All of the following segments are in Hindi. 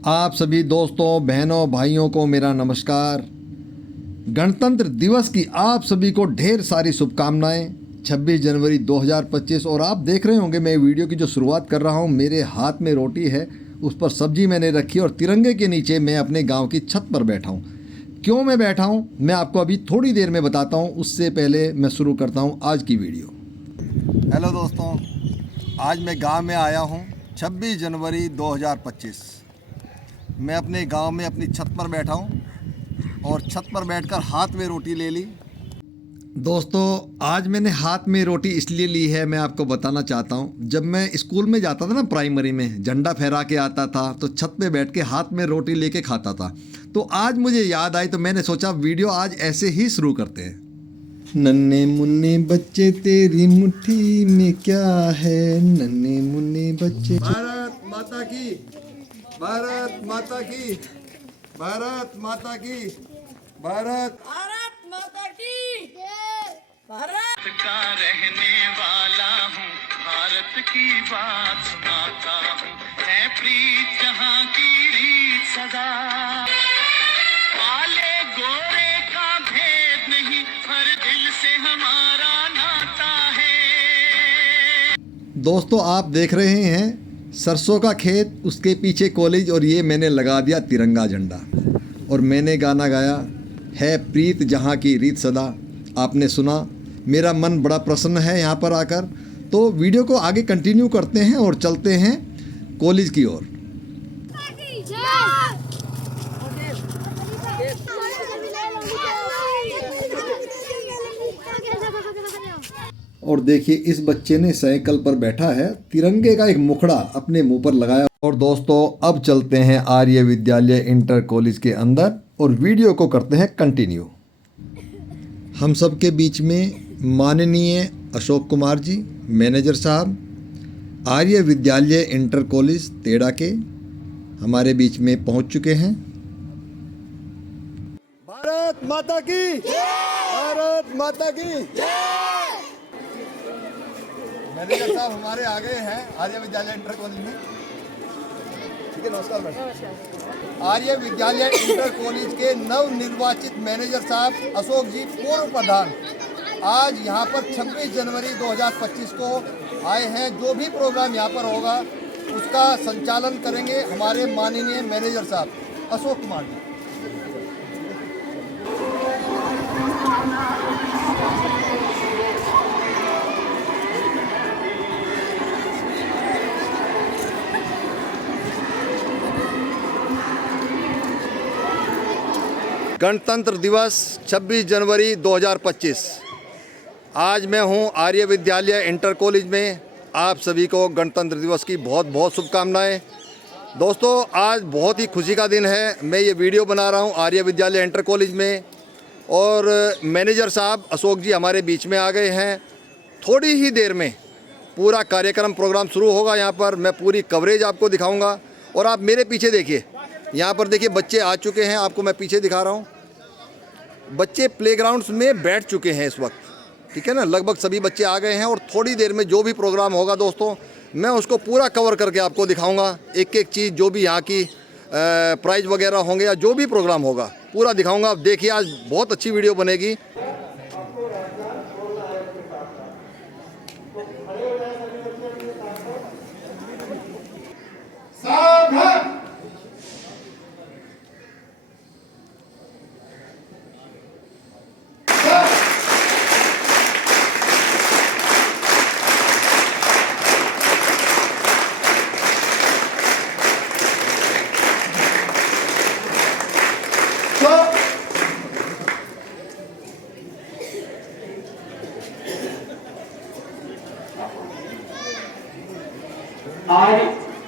आप सभी दोस्तों, बहनों, भाइयों को मेरा नमस्कार। गणतंत्र दिवस की आप सभी को ढेर सारी शुभकामनाएं। 26 जनवरी 2025। और आप देख रहे होंगे मैं वीडियो की जो शुरुआत कर रहा हूं, मेरे हाथ में रोटी है, उस पर सब्जी मैंने रखी और तिरंगे के नीचे मैं अपने गांव की छत पर बैठा हूं। क्यों मैं बैठा हूं मैं आपको अभी थोड़ी देर में बताता हूं। उससे पहले मैं शुरू करता हूं आज की वीडियो। हेलो दोस्तों, आज मैं गांव में आया हूं। 26 जनवरी 2025। मैं अपने गांव में अपनी छत पर बैठा हूं और छत पर बैठकर हाथ में रोटी ले ली। दोस्तों, आज मैंने हाथ में रोटी इसलिए ली है, मैं आपको बताना चाहता हूं। जब मैं स्कूल में जाता था ना, प्राइमरी में, झंडा फहरा के आता था तो छत पे बैठ के हाथ में रोटी लेके खाता था। तो आज मुझे याद आई तो मैंने सोचा वीडियो आज ऐसे ही शुरू करते हैं। नन्हे मुन्ने बच्चे तेरी मुट्ठी में क्या है, नन्हे मुन्ने बच्चे। भारत माता की, भारत माता की, भारत माता की, भारत माता की भारत का रहने वाला हूँ, भारत की बात सुनाता हूँ। है प्रीत जहाँ की रीत सदा, काले गोरे का भेद नहीं, हर दिल से हमारा नाता है। दोस्तों, आप देख रहे हैं सरसों का खेत, उसके पीछे कॉलेज, और ये मैंने लगा दिया तिरंगा झंडा और मैंने गाना गाया, है प्रीत जहाँ की रीत सदा। आपने सुना, मेरा मन बड़ा प्रसन्न है यहाँ पर आकर। तो वीडियो को आगे कंटिन्यू करते हैं और चलते हैं कॉलेज की ओर। और देखिए, इस बच्चे ने साइकिल पर बैठा है, तिरंगे का एक मुखड़ा अपने मुंह पर लगाया। और दोस्तों, अब चलते हैं आर्य विद्यालय इंटर कॉलेज के अंदर और वीडियो को करते हैं कंटिन्यू। हम सब के बीच में माननीय अशोक कुमार जी, मैनेजर साहब, आर्य विद्यालय इंटर कॉलेज तेड़ा के, हमारे बीच में पहुंच चुके हैं। भारत माता की, भारत माता की। मैनेजर साहब हमारे आ गए हैं आर्य विद्यालय इंटर कॉलेज में। ठीक है, नमस्कार मैडम। आर्य विद्यालय इंटर कॉलेज के नव निर्वाचित मैनेजर साहब अशोक जी, पूर्व प्रधान, आज यहाँ पर 26 जनवरी 2025 को आए हैं। जो भी प्रोग्राम यहाँ पर होगा उसका संचालन करेंगे हमारे माननीय मैनेजर साहब अशोक कुमार जी। गणतंत्र दिवस 26 जनवरी 2025। आज मैं हूं आर्य विद्यालय इंटर कॉलेज में। आप सभी को गणतंत्र दिवस की बहुत बहुत शुभकामनाएं। दोस्तों, आज बहुत ही खुशी का दिन है। मैं ये वीडियो बना रहा हूं आर्य विद्यालय इंटर कॉलेज में और मैनेजर साहब अशोक जी हमारे बीच में आ गए हैं। थोड़ी ही देर में पूरा कार्यक्रम प्रोग्राम शुरू होगा। यहाँ पर मैं पूरी कवरेज आपको दिखाऊँगा। और आप मेरे पीछे देखिए, यहाँ पर देखिए बच्चे आ चुके हैं। आपको मैं पीछे दिखा रहा हूँ, बच्चे प्लेग्राउंड्स में बैठ चुके हैं इस वक्त। ठीक है ना, लगभग सभी बच्चे आ गए हैं और थोड़ी देर में जो भी प्रोग्राम होगा दोस्तों, मैं उसको पूरा कवर करके आपको दिखाऊंगा। एक एक चीज़, जो भी यहाँ की प्राइज वगैरह होंगे या जो भी प्रोग्राम होगा पूरा दिखाऊंगा। आप देखिए, आज बहुत अच्छी वीडियो बनेगी। आज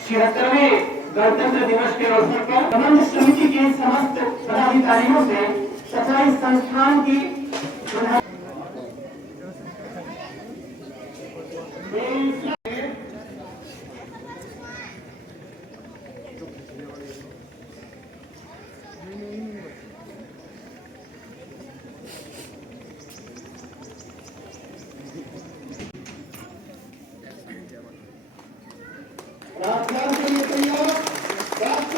76वें गणतंत्र दिवस के अवसर पर प्रबंध समिति के समस्त पदाधिकारियों से तथा इस संस्थान की राष्ट्रवादी के लिए तैयार।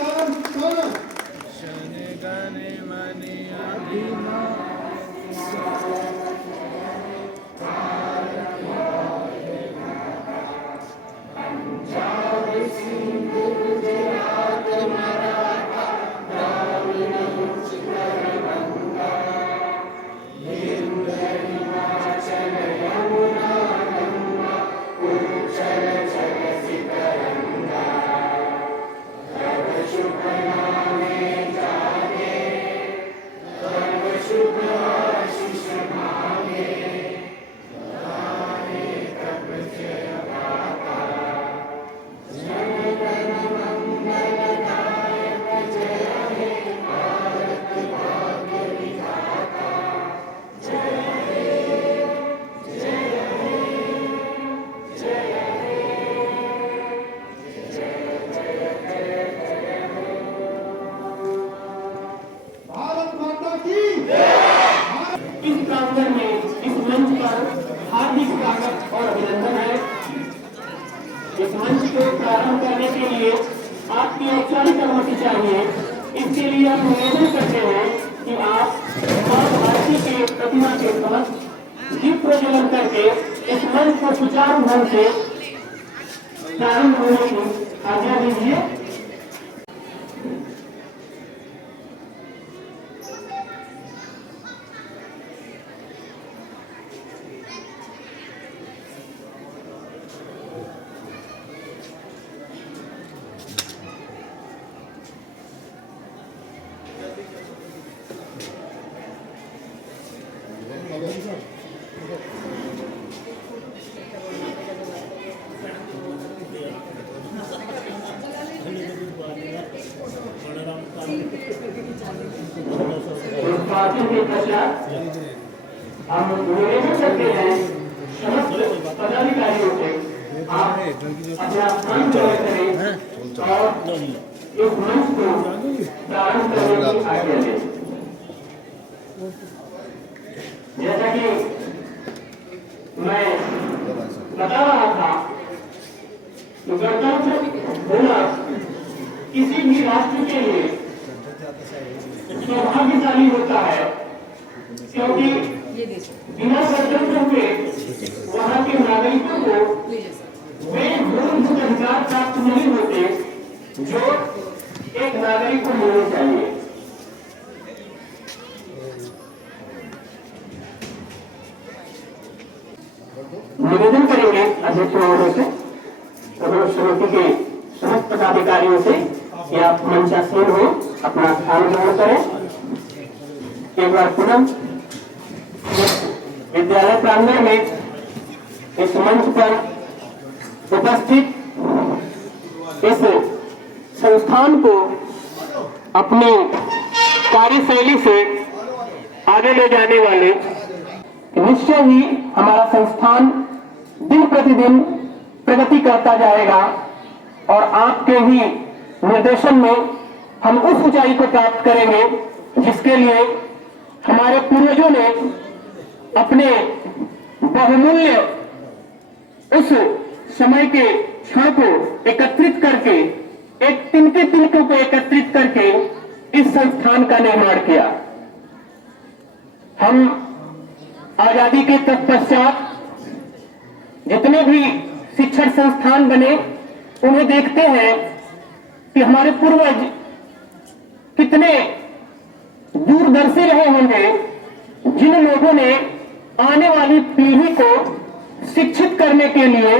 इस प्रांगण में इस मंच पर हार्दिक स्वागत और अभिनंदन है। इस मंच को प्रारंभ करने के लिए आपकी औपचारिक अनुमति चाहिए। इसके लिए हम निवेदन करते हैं कि आप मां भारती के प्रतिमा के समक्ष दीप प्रज्वलन करके इस मंच को सुचारू ढंग से प्रारंभ होने की आज्ञा दीजिए। स्वागत के पश्चात हम निवेदन करते हैं समस्त पदाधिकारियों से आप अपना स्थान ग्रहण करें और इस मंच को प्रारंभ करने की आज्ञा दें। जैसा कि मैं बता रहा था कि गणतंत्र होना किसी भी राष्ट्र के लिए सौभाग्यशाली होता है, क्योंकि बिना गणतंत्र हुए वहाँ के नागरिकों को वे मूलभूत अधिकार प्राप्त नहीं होते जो एक नागरिक को मिलने चाहिए। निवेदन करेंगे अध्यक्ष महोदय से, सदन समिति के समस्त पदाधिकारियों से कि आप मंचासीन हो अपना स्थान ग्रहण करें। एक बार पुनः विद्यालय प्रांगण में इस मंच पर उपस्थित इस संस्थान को अपनी कार्यशैली से आगे ले जाने वाले निश्चय ही हमारा संस्थान दिन प्रतिदिन प्रगति करता जाएगा और आपके ही निर्देशन में हम उस ऊंचाई को प्राप्त करेंगे जिसके लिए हमारे पूर्वजों ने अपने बहुमूल्य उस समय के क्षण को एकत्रित करके एक तिनकों को एकत्रित करके इस संस्थान का निर्माण किया। हम आजादी के तत्पश्चात जितने भी शिक्षण संस्थान बने उन्हें देखते हैं कि हमारे पूर्वज कितने दूरदर्शी रहे होंगे, जिन लोगों ने आने वाली पीढ़ी को शिक्षित करने के लिए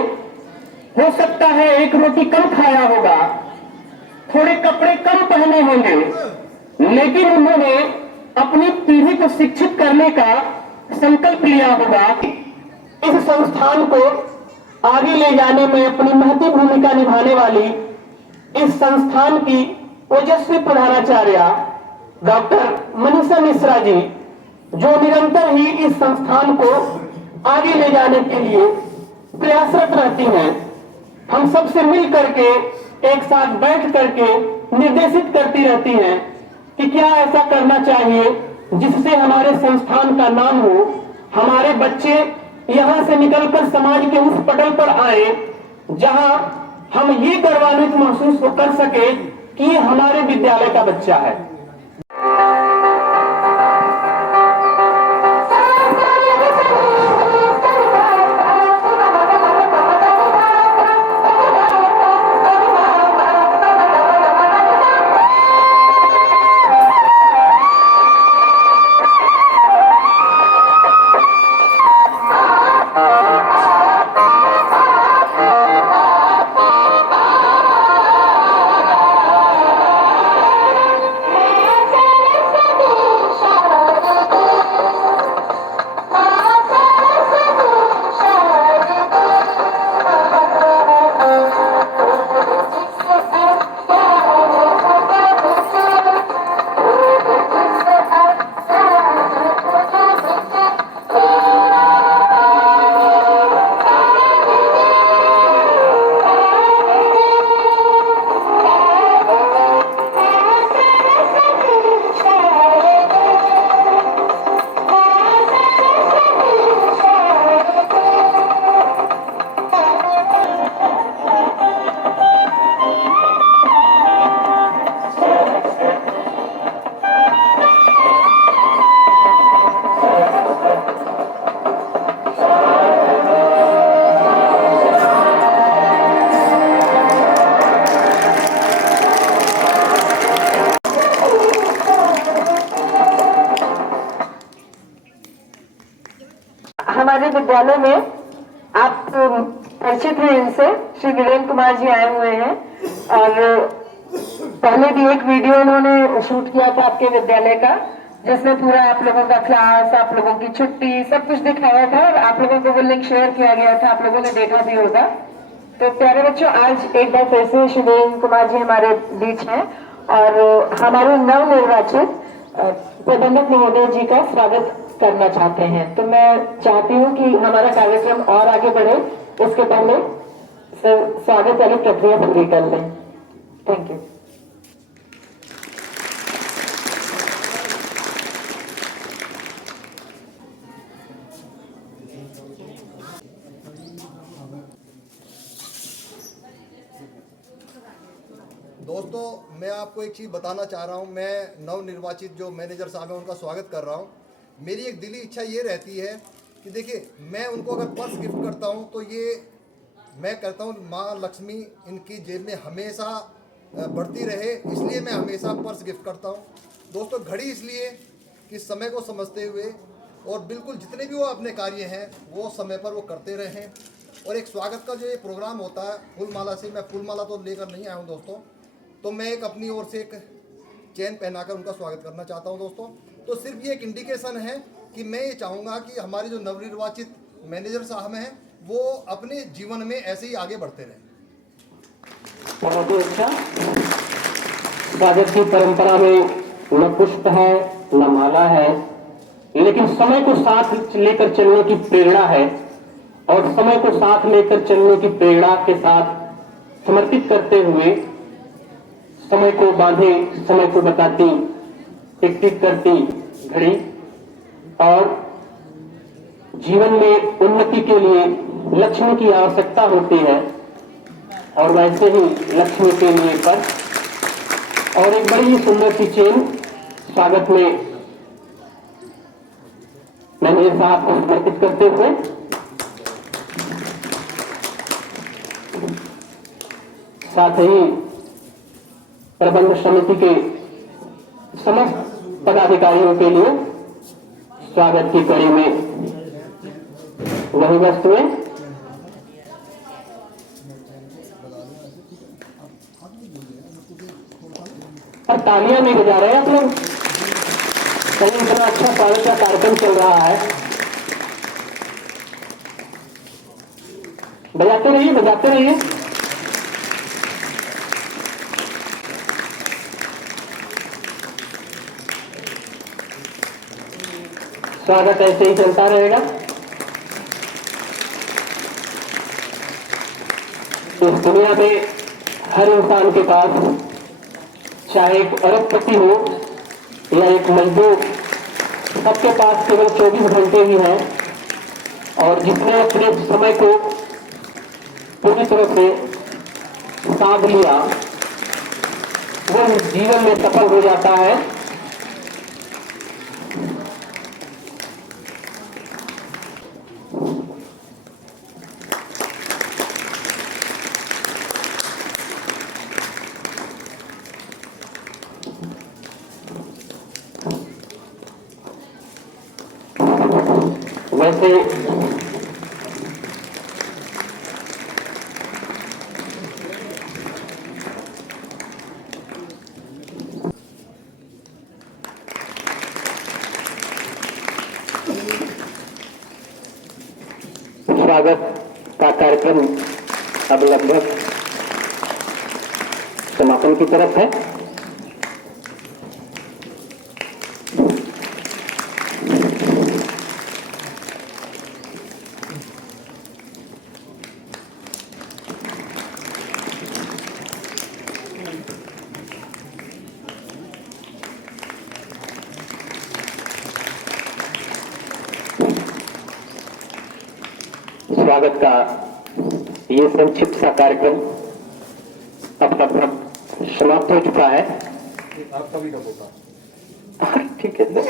हो सकता है एक रोटी कम खाया होगा, थोड़े कपड़े कम पहने होंगे, लेकिन उन्होंने अपनी पीढ़ी को शिक्षित करने का संकल्प लिया होगा। इस संस्थान को आगे ले जाने में अपनी महती भूमिका निभाने वाली इस संस्थान की ओजस्वी प्रधानाचार्य डॉक्टर मनीषा मिश्रा जी, जो निरंतर ही इस संस्थान को आगे ले जाने के लिए प्रयासरत रहती हैं, हम सबसे मिल करके एक साथ बैठ करके निर्देशित करती रहती हैं कि क्या ऐसा करना चाहिए जिससे हमारे संस्थान का नाम हो, हमारे बच्चे यहाँ से निकलकर समाज के उस पटल पर आए जहाँ हम ये गर्वान्वित महसूस कर सके कि ये हमारे विद्यालय का बच्चा है। हमारे विद्यालय में आप परिचित हैं इनसे, श्री वीरेंद्र कुमार जी आए हुए हैं और पहले भी एक वीडियो उन्होंने शूट किया था आपके विद्यालय का, जिसमें पूरा आप लोगों का क्लास, आप लोगों की छुट्टी, सब कुछ दिखाया था और आप लोगों को वो लिंक शेयर किया गया था, आप लोगों ने देखा भी होगा। तो प्यारे बच्चों, आज एक बार फिर से श्री वीरेंद्र कुमार जी हमारे बीच हैं और हमारे नवनिर्वाचित प्रबंधक महोदय जी का स्वागत करना चाहते हैं। तो मैं चाहती हूँ कि हमारा कार्यक्रम और आगे बढ़े, इसके पहले स्वागत वाली प्रक्रिया पूरी कर लें। Thank you. दोस्तों, मैं आपको एक चीज़ बताना चाह रहा हूँ। मैं नवनिर्वाचित जो मैनेजर साहब हैं उनका स्वागत कर रहा हूँ। मेरी एक दिली इच्छा ये रहती है कि देखिए, मैं उनको अगर पर्स गिफ्ट करता हूँ तो ये मैं कहता हूँ माँ लक्ष्मी इनकी जेब में हमेशा बढ़ती रहे, इसलिए मैं हमेशा पर्स गिफ्ट करता हूँ। दोस्तों, घड़ी इसलिए कि समय को समझते हुए और बिल्कुल जितने भी वो अपने कार्य हैं वो समय पर वो करते रहें। और एक स्वागत का जो ये प्रोग्राम होता है फूलमाला से, मैं फूलमाला तो लेकर नहीं आया हूँ दोस्तों, तो मैं एक अपनी ओर से एक चेन पहनाकर उनका स्वागत करना चाहता हूँ दोस्तों। तो सिर्फ ये एक इंडिकेशन है कि मैं ये चाहूँगा कि हमारे जो नवनिर्वाचित मैनेजर साहब हैं वो अपने जीवन में ऐसे ही आगे बढ़ते रहें। बहुत ही अच्छा। स्वागत की परंपरा में न पुष्प है न माला है, लेकिन समय को साथ लेकर चलने की प्रेरणा है और समय को साथ लेकर चलने की प्रेरणा के साथ समर्पित करते हुए समय को बांधे, समय को बताती, टिक टिक करती घड़ी और जीवन में उन्नति के लिए लक्ष्मी की आवश्यकता होती है और वैसे ही लक्ष्मी के लिए पर और एक बड़ी ही सुंदर सी चेन स्वागत में मैनेजर साहब को समर्पित करते हुए साथ ही प्रबंध समिति के समस्त पदाधिकारियों के लिए स्वागत की कड़ी में वही वस्तुएं और तालियां नहीं बजा रहे हैं आप लोग। कहीं इतना अच्छा स्वागत का कार्यक्रम चल रहा है, बजाते रहिए, बजाते रहिए। स्वागत ऐसे ही चलता रहेगा। इस दुनिया में हर इंसान के पास, चाहे एक अरबपति हो या एक मजदूर, सबके पास केवल 24 घंटे ही हैं और जिसने अपने समय को पूरी तरह से साध लिया वह जीवन में सफल हो जाता है। वैसे स्वागत का कार्यक्रम अब लगभग समापन की तरफ है। स्वागत का ये संक्षिप्त सा कार्यक्रम अब लगभग समाप्त हो चुका है। आपका भी कब होता? ठीक है सर।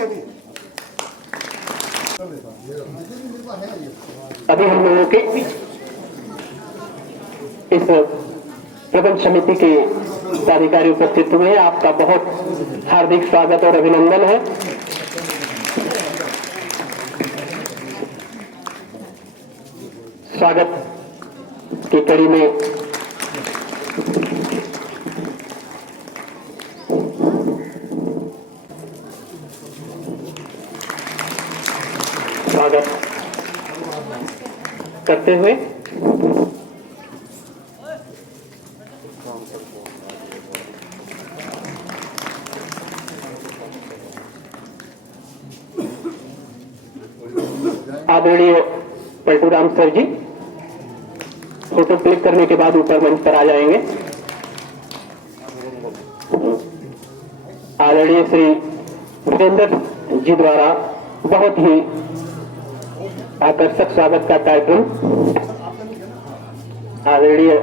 अभी हम लोगों के इस प्रबंध समिति के पदाधिकारी उपस्थित हुए हैं। आपका बहुत हार्दिक स्वागत और अभिनंदन है। स्वागत की कड़ी में स्वागत करते हुए आदरणीय पलटूराम सर जी फोटो क्लिक करने के बाद ऊपर मंच पर आ जाएंगे। आदरणीय श्री वीरेंद्र जी द्वारा बहुत ही आकर्षक स्वागत का कार्यक्रम आदरणीय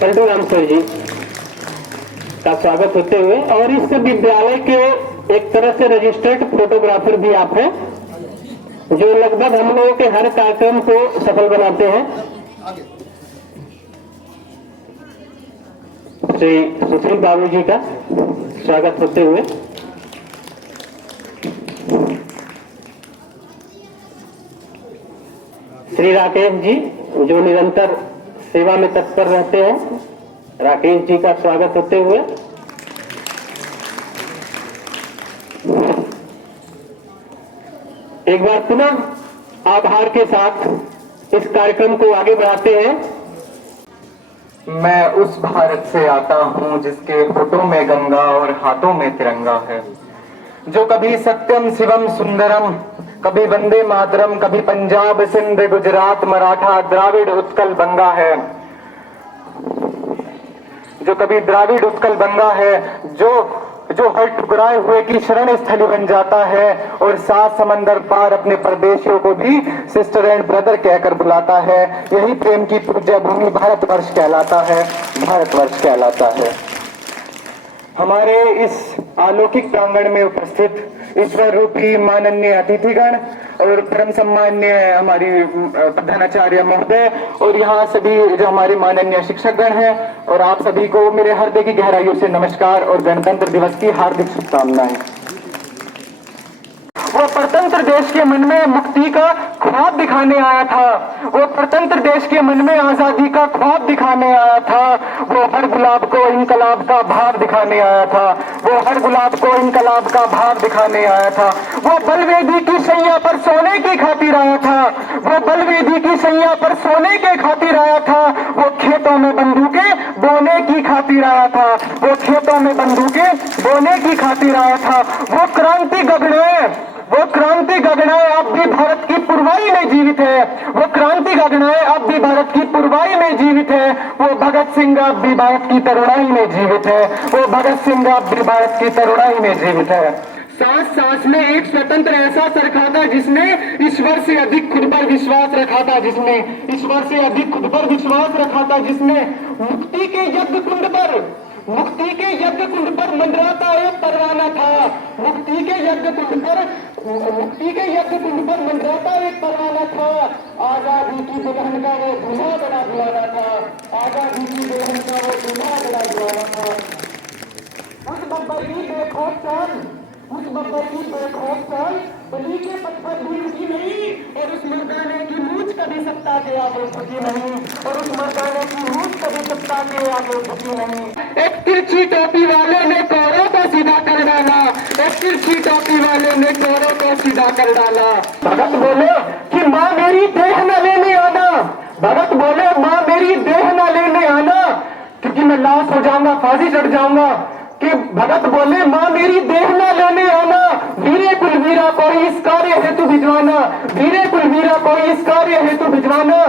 पलटूराम सर जी का स्वागत होते हुए, और इस विद्यालय के एक तरह से रजिस्टर्ड फोटोग्राफर भी आप हैं, जो लगभग हम लोगों के हर कार्यक्रम को सफल बनाते हैं। श्री सुशील बाबू जी का स्वागत होते हुए श्री राकेश जी जो निरंतर सेवा में तत्पर रहते हैं, राकेश जी का स्वागत होते हुए एक बार पुनः आभार के साथ इस कार्यक्रम को आगे बढ़ाते हैं। मैं उस भारत से आता हूँ जिसके होठों में गंगा और हाथों में तिरंगा है, जो कभी सत्यम शिवम सुंदरम, कभी वंदे मातरम, कभी पंजाब सिंध गुजरात मराठा द्राविड़ उत्कल बंगा है, जो कभी द्राविड़ उत्कल बंगा है, जो हर टुकराए हुए की शरण स्थली बन जाता है और 7 समंदर पार अपने परदेशियों को भी सिस्टर एंड ब्रदर कहकर बुलाता है। यही प्रेम की पूज्य भूमि भारतवर्ष कहलाता है, भारतवर्ष कहलाता है। हमारे इस अलौकिक प्रांगण में उपस्थित ईश्वर रूपी माननीय अतिथिगण और परम सम्मान्य हमारी प्रधानाचार्य महोदय और यहाँ सभी जो हमारे माननीय शिक्षकगण हैं, और आप सभी को मेरे हृदय की गहराइयों से नमस्कार और गणतंत्र दिवस की हार्दिक शुभकामनाएं। वो परतंत्र देश के मन में मुक्ति का ख्वाब दिखाने आया था, वो परतंत्र देश के मन में आजादी का ख्वाब दिखाने आया था, वो हर गुलाब को इनकलाब का भाव दिखाने आया था, वो हर गुलाब को इनकलाब का भाव दिखाने आया था। वो बलवेदी की सैया पर सोने की खातिर आया था, वो बलवेदी की सैया पर सोने के खातिर आया था, वो खेतों में बंदूकें बोने की खातिर आया था, वो खेतों में बंदूकें बोने की खातिर आया था। वो क्रांति गगनाएं अब भी भारत की पुरवाई में जीवित है, वो क्रांति गगनाएं अब भी भारत की पुरवाई में जीवित है। वो भगत सिंह अब भी भारत की तरुणाई में जीवित है, वो भगत सिंह अब भी भारत की तरुणाई में जीवित है। सांस सांस में एक स्वतंत्र ऐसा सर रखा था जिसने ईश्वर से अधिक खुद पर विश्वास रखा था, जिसने ईश्वर से अधिक खुद पर विश्वास रखा था, जिसने मुक्ति के यज्ञ कुंड पर मुक्ति के यज्ञ कुंड पर मंडराता एक परवाना था। मुक्ति के यज्ञ कुंड पर मंडराता एक परवाना था। आजादी की दुल्हन का वो दूल्हा बड़ा दीवाना था। आजादी की दुल्हन का वो दूल्हा बड़ा दीवाना था। उस बब्बर की देखो चल, उस बब्बर की देखो चल, बलि के पत्थर भी रुकी नहीं, और उस मर्दाने की मूंछ कभी सत्ता के आगे झुकी नहीं, और उस मर्दाने की मूंछ कभी सत्ता के आगे झुकी नहीं। एक तिरछी टोपी वाले ने कौरों को सीधा कर डाला, एक तिरछी टोपी वाले ने कौरों को सीधा कर डाला। भगत बोले कि माँ मेरी देह न लेने आना, भगत बोले माँ मेरी देह न लेने आना, क्योंकि मैं लाश हो जाऊंगा, फांसी चढ़ जाऊंगा। कि भगत बोले माँ मेरी देह न लेने आना, वीरे कुलवीरा को इस कार्य हेतु भिजवाना, वीरे कुलवीरा को इस कार्य हेतु भिजवाना।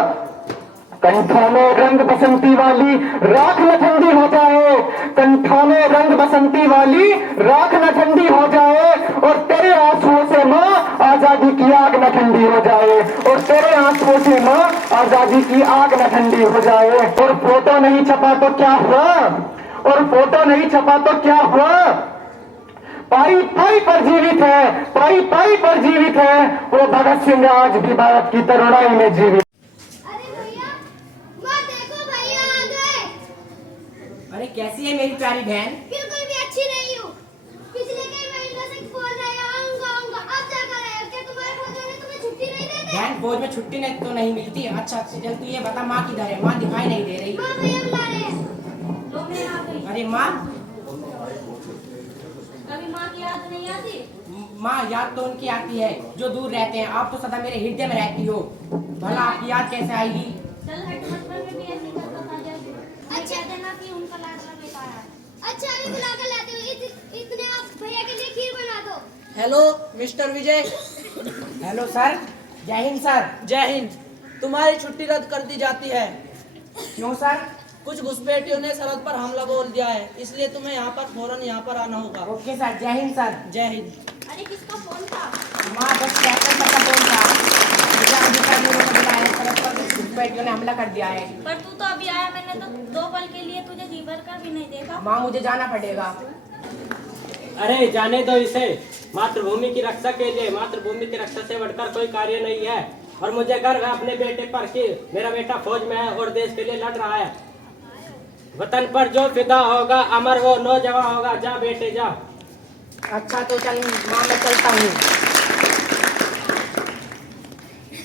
कंठों में रंग बसंती वाली राख न ठंडी हो जाए, कंठों में रंग बसंती वाली राख न ठंडी हो जाए, और तेरे आंसुओं से माँ आजादी की आग न ठंडी हो जाए, और तेरे आंसुओं से माँ आजादी की आग न ठंडी हो जाए। और फोटो नहीं छपा तो क्या हुआ, और फोटो नहीं छपा तो क्या हुआ, पाई पाई पर जीवित है, पाई पाई पर जीवित है वो भगत सिंह आज भी भारत की तरुणाई में जीवित। अरे भैया, माँ देखो भैया आ गए। अरे कैसी है मेरी प्यारी बहन? बिल्कुल भी अच्छी नहीं हूँ। पिछले कई महीनों से बोल रहे हैं आऊंगा, अब जा कर रहे हो? क्या तुम्हारे फौज वाले तुम्हें छुट्टी नहीं देते? बहन फौज में छुट्टी नहीं तो नहीं मिलती। अच्छा चल तू ये बता माँ किधर है? माँ दिखाई नहीं दे रही। माँ भैया बुला रहे हैं। लो मैं आ गई। अरे माँ, कभी माँ की याद नहीं आती? माँ याद तो उनकी आती है जो दूर रहते हैं। आप तो सदा मेरे हृदय में रहती हो, भला आपकी याद कैसे आएगी? चल हट, बचपन में भी ऐसे करता था जैसे। अच्छा देना कि उनका लाडला बेटा है। अच्छा अभी बुला कर लाती हूँ। इतने आप भैया के लिए खीर बना दो। Hello mister Vijay. Hello sir. जय हिंद सर। जय हिंद। तुम्हारी छुट्टी रद्द कर दी जाती है। क्यों सर? कुछ घुसपैठियों ने सरहद पर हमला बोल दिया है, इसलिए तुम्हें यहाँ पर फौरन यहाँ पर आना होगा। Okay sir. जय हिंद सर। जय हिंद। अरे किसका फोन था? माँ बस कैप्टन सर का फोन था। मुझे अभी सर ने मुझे बुलाया है, सरहद पर घुसपैठियों ने हमला कर दिया है। पर तू तो अभी आया, मैंने तो 2 पल के लिए तुझे जी भर कर भी नहीं देखा। माँ मुझे जाना पड़ेगा। अरे जाने दो इसे। मातृभूमि की रक्षा के लिए मातृभूमि की रक्षा से बढ़कर कोई कार्य नहीं है, और मुझे गर्व है अपने बेटे पर कि मेरा बेटा फौज में है और देश के लिए लड़ रहा है। वतन पर जो फिदा होगा अमर वो नौजवान होगा। जा बेटे जा। अच्छा तो चल माँ मैं चलता हूँ।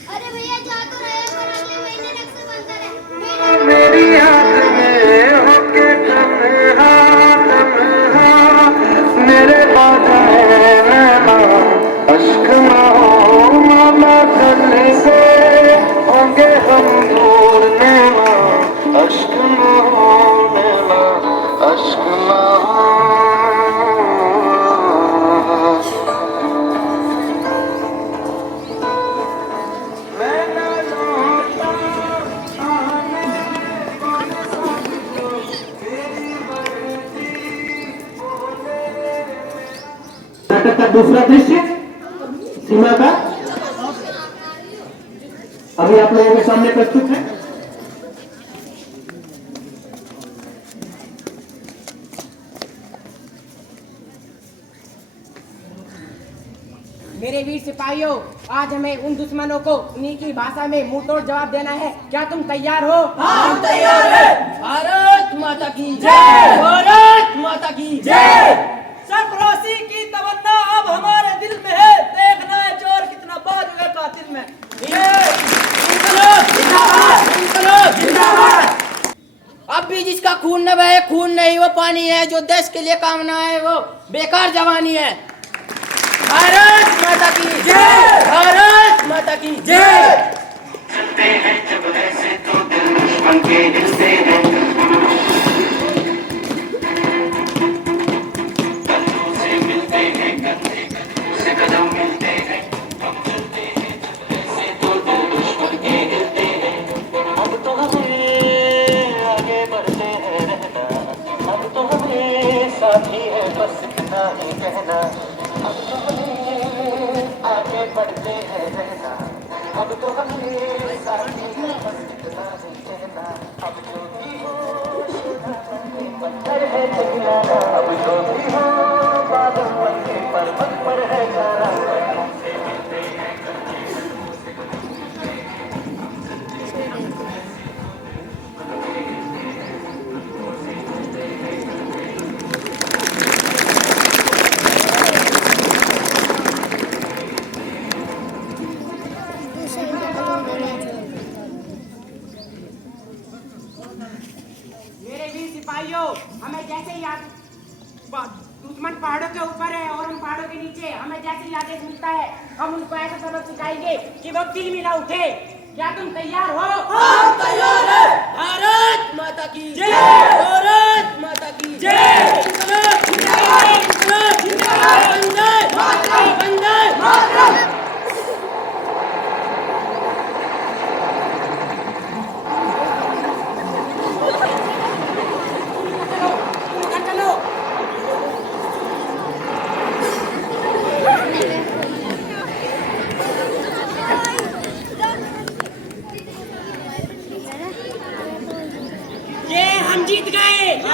अरे भैया जा तो रहे हैं, पर अगले महीने रक्षाबंधन है। मेरी याद में होके तन्हा तन्हा, मेरे बाधा है नैना अश्क ना हो, मामा चलने से होंगे हम दूर नैना अश्क ना हो, नैना अश्क ना हो। नाटक का दूसरा दृश्य सीमा का अभी आप लोगों के सामने प्रस्तुत है। मेरे वीर सिपाहियों, आज हमें उन दुश्मनों को उन्हीं की भाषा में मुंह तोड़ जवाब देना है। क्या तुम तैयार हो? हम तैयार हैं। भारत माता की जय। भारत माता की जय। सरफराजी की तमन्ना अब हमारे दिल में है, देखना है जोर कितना बाजू है कातिल में। अब भी जिसका खून न बहे खून नहीं वो पानी है, जो देश के लिए काम ना है वो बेकार जवानी है। भारत माता की जय। भारत माता की जय। दुश्मन के हिस्से हैं, कंधों से मिलते हैं, कंधे से कदम मिलते हैं, हम चलते हैं जैसे तो दिल दुश्मन के हिलते हैं। अब तो हमें आगे बढ़ते हैं रहना, अब तो हमें साथी है बस इतना ही कहना। अब तो हमें आगे बढ़ते हैं रहना, अब तो हमें साथी है बस इतना ही कहना। अब जो भी हो पत्थर है टकराना, अब जो भी हो बादल बनके पर्वत पर है जाना। मेरे वीर सिपाहियों, हमें जैसे ही दुश्मन पहाड़ों के ऊपर है और उन पहाड़ों के नीचे, हमें जैसे ही आदेश मिलता है हम उनको ऐसा सबक सिखाएंगे कि वो दिल मिला उठे। क्या तुम तैयार हो? हम तैयार हैं। भारत माता की जय। भारत माता की जय। इंकलाब जिंदाबाद। इंकलाब जिंदाबाद। वंदे मातरम। वंदे मातरम। ये हम जीत गए। ये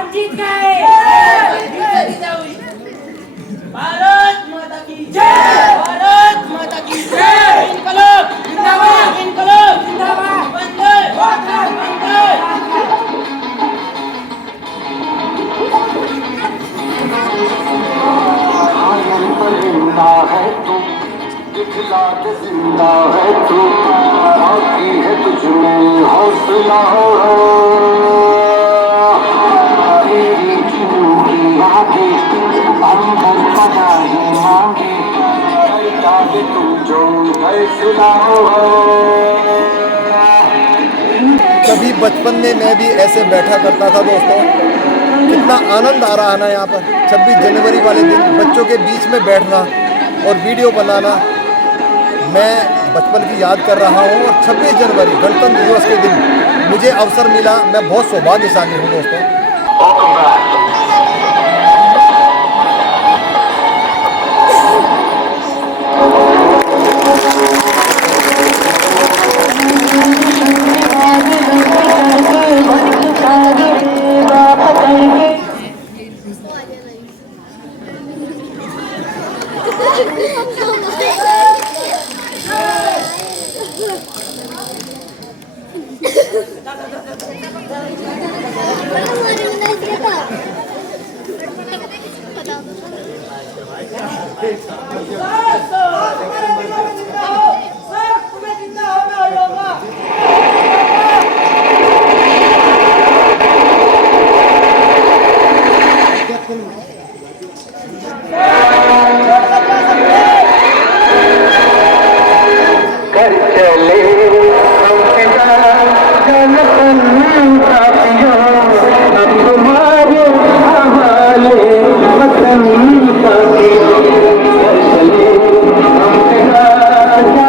हम जीत गए। भारत माता की जय। भारत माता की जय। इंकलाब जिंदाबाद। इंकलाब जिंदाबाद। वंदे मातरम। वंदे परिंदा है तू, दिखला के जिंदा है तू, बाकी है तुझमें हौसला। तेरी जिंदगी आगे अंदर पनाहे मांगे, जागे तू जो फैसला। कभी बचपन में मैं भी ऐसे बैठा करता था दोस्तों। कितना आनंद आ रहा है ना यहाँ पर 26 जनवरी वाले दिन बच्चों के बीच में बैठना और वीडियो बनाना। मैं बचपन की याद कर रहा हूँ और 26 जनवरी गणतंत्र दिवस के दिन मुझे अवसर मिला। मैं बहुत सौभाग्यशाली हूँ दोस्तों। कर चले अब तुम्हारे हवाले वतन का कर चले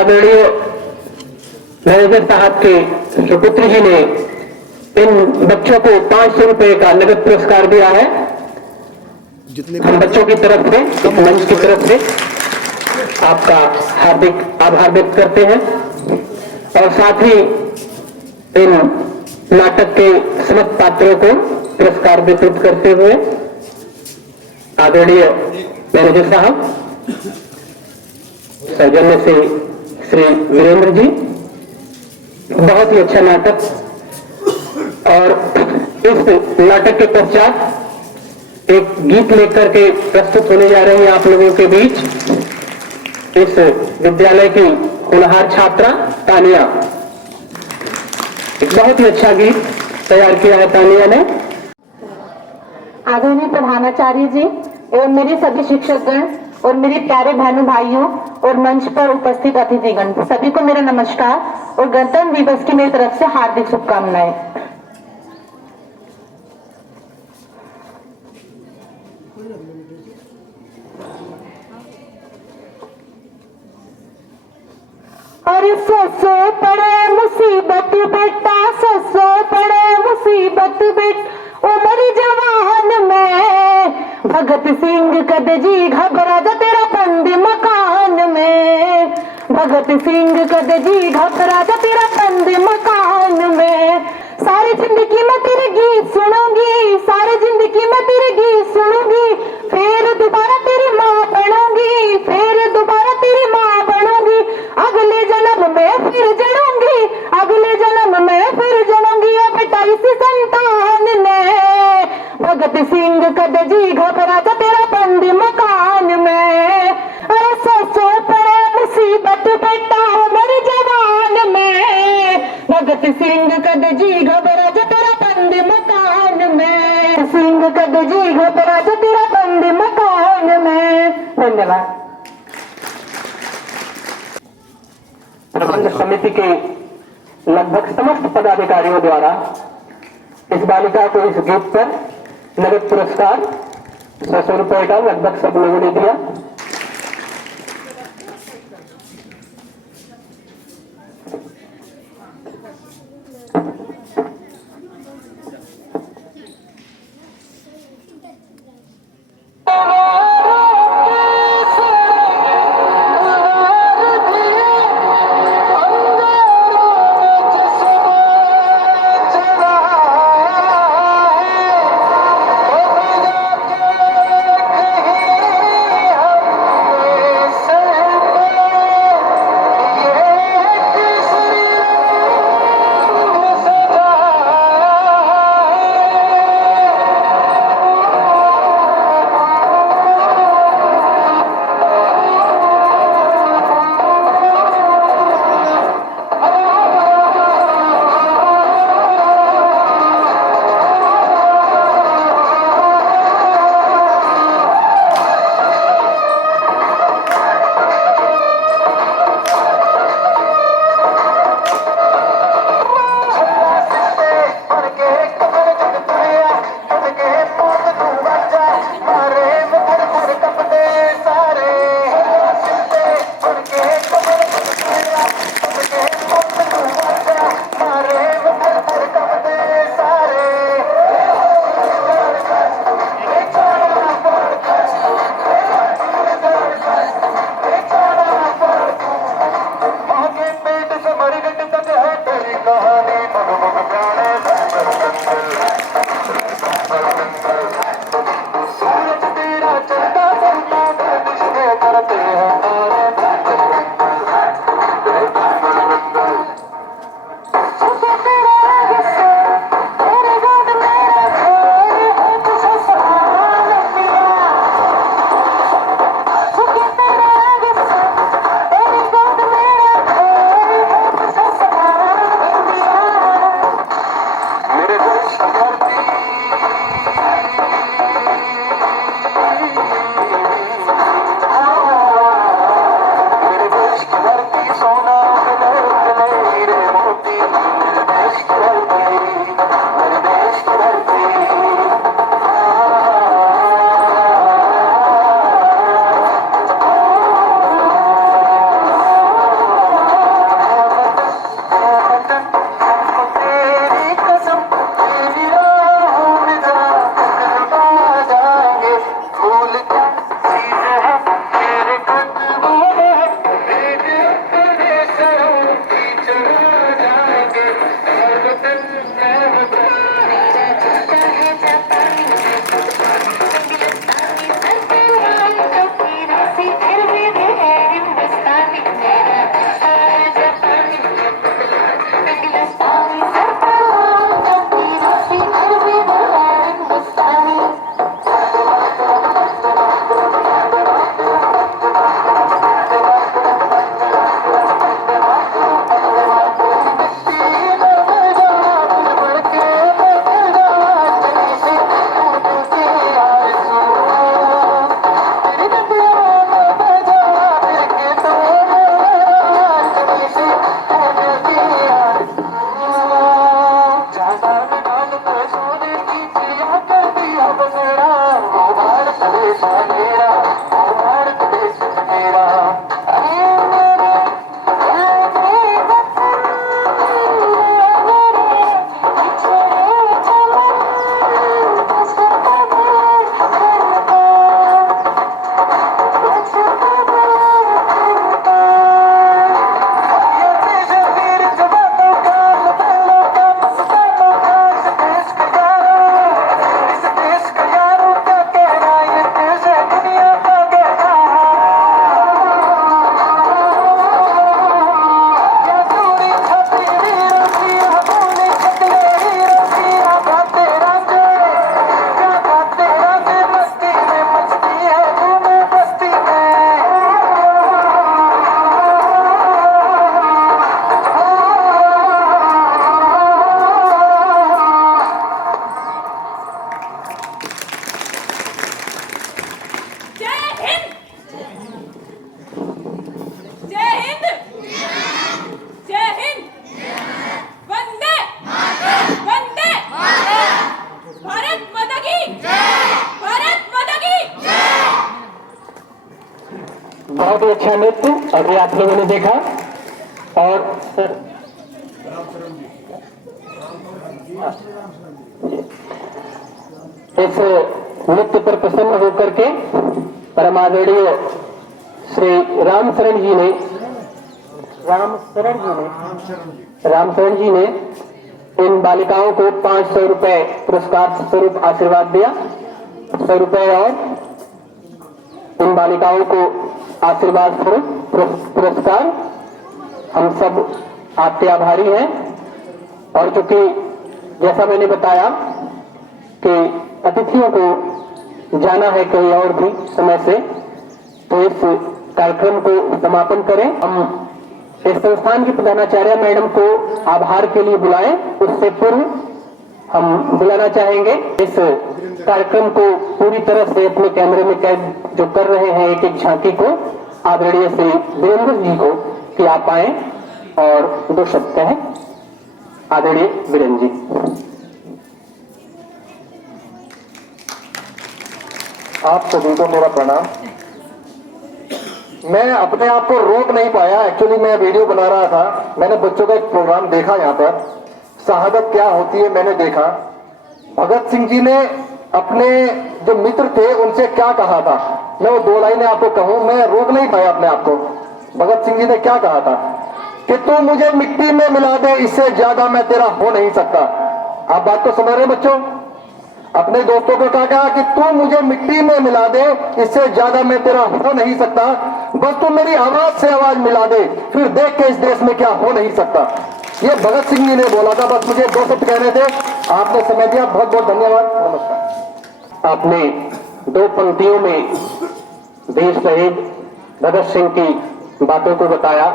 आदरणीय मैनेजर साहब के सुपुत्र जी ने इन बच्चों को 500 रुपए का नगद पुरस्कार दिया है। हम बच्चों की तरफ से, इस मंच की तरफ से आपका हार्दिक आभार व्यक्त करते हैं और साथ ही इन नाटक के समस्त पात्रों को पुरस्कार वितरित करते हुए आदरणीय मैनेजर साहब, सौजन्य से श्री वीरेंद्र जी, बहुत ही अच्छा नाटक। और इस नाटक के पश्चात एक गीत लेकर के प्रस्तुत होने जा रहे हैं आप लोगों के बीच इस विद्यालय की होनहार छात्रा तानिया। एक बहुत ही अच्छा गीत तैयार किया है तानिया ने। आदरणीय प्रधानाचार्य जी एवं मेरे सभी शिक्षकगण और मेरे प्यारे बहनों भाइयों और मंच पर उपस्थित अतिथिगण, सभी को मेरा नमस्कार और गणतंत्र दिवस की मेरी तरफ से हार्दिक शुभकामनाएं। अरे ससो पड़े मुसीबत बेटा, ससो पड़े मुसीबत बेट उमर जवान में, भगत सिंह कद जी घबरा जा तेरा बंद मकान में, भगत सिंह कद जी घबरा जा तेरा बंद मकान में। सारी जिंदगी में तेरे गीत सुनूंगी, सारी जिंदगी में तेरे गीत सुनूंगी, फिर दोबारा तेरी माँ बनूंगी, फिर दोबारा तेरी माँ बनूंगी, अगले जन्म में फिर जड़ूंगी, अगले जन्म में फिर जड़ूंगी। ओ बेटा इस संतान ने, भगत सिंह कद जी घबरा जा तेरा बंद मकान में। अरे ससो पड़े मुसीबत बेटा उमर जवान में, भगत सिंह कद जी घबरा जा तेरा बंद मकान में, सिंह कद जी घबरा जा तेरा बंद मकान में। धन्यवाद। प्रबंध समिति के लगभग समस्त पदाधिकारियों द्वारा इस बालिका को इस गीत पर नगद पुरस्कार 100 रुपए का लगभग सब लोगों ने दिया। बहुत ही अच्छा नृत्य अभी आप लोगों ने देखा। और सर इस नृत्य पर प्रसन्न होकर के परम आदरणीय श्री रामशरण जी ने इन बालिकाओं को 500 रुपए पुरस्कार स्वरूप आशीर्वाद दिया। 100 रुपए और इन बालिकाओं को आशीर्वाद स्वरूप पुरस्कार। हम सब आपके आभारी हैं। और चूंकि जैसा मैंने बताया कि अतिथियों को जाना है कहीं और भी समय से, तो इस कार्यक्रम को समापन करें। हम इस संस्थान की प्रधानाचार्य मैडम को आभार के लिए बुलाएं, उससे पूर्व हम बुलाना चाहेंगे इस कार्यक्रम को पूरी तरह से अपने कैमरे में कैद जो कर रहे हैं एक एक झांकी को, आदरणीय श्री वीरेंद्र जी को कि आप आए और 2 शब्द कहें। आदरणीय वीरेंद्र जी। आप सभी को मेरा प्रणाम। मैं अपने आप को रोक नहीं पाया, एक्चुअली मैं वीडियो बना रहा था। मैंने बच्चों का एक प्रोग्राम देखा, यहाँ पर शहादत क्या होती है मैंने देखा। भगत सिंह जी ने अपने जो मित्र थे उनसे क्या कहा था, मैं वो 2 लाइनें आपको कहूं, मैं रोक नहीं पाया अपने आप को। भगत सिंह जी ने क्या कहा था कि तू मुझे मिट्टी में मिला दे, इससे ज्यादा मैं तेरा हो नहीं सकता। आप बात को समझ रहे बच्चों? अपने दोस्तों को क्या कहा कि तू मुझे मिट्टी में मिला दे, इससे ज्यादा मैं तेरा हो नहीं सकता, बस तू मेरी आवाज से आवाज मिला दे, फिर देख के इस देश में क्या हो नहीं सकता। ये भगत सिंह जी ने बोला था। बस मुझे 2 शब्द कहने थे, आपने समय दिया, बहुत बहुत धन्यवाद। नमस्कार। आपने 2 पंक्तियों में देश शहीद भगत सिंह की बातों को बताया।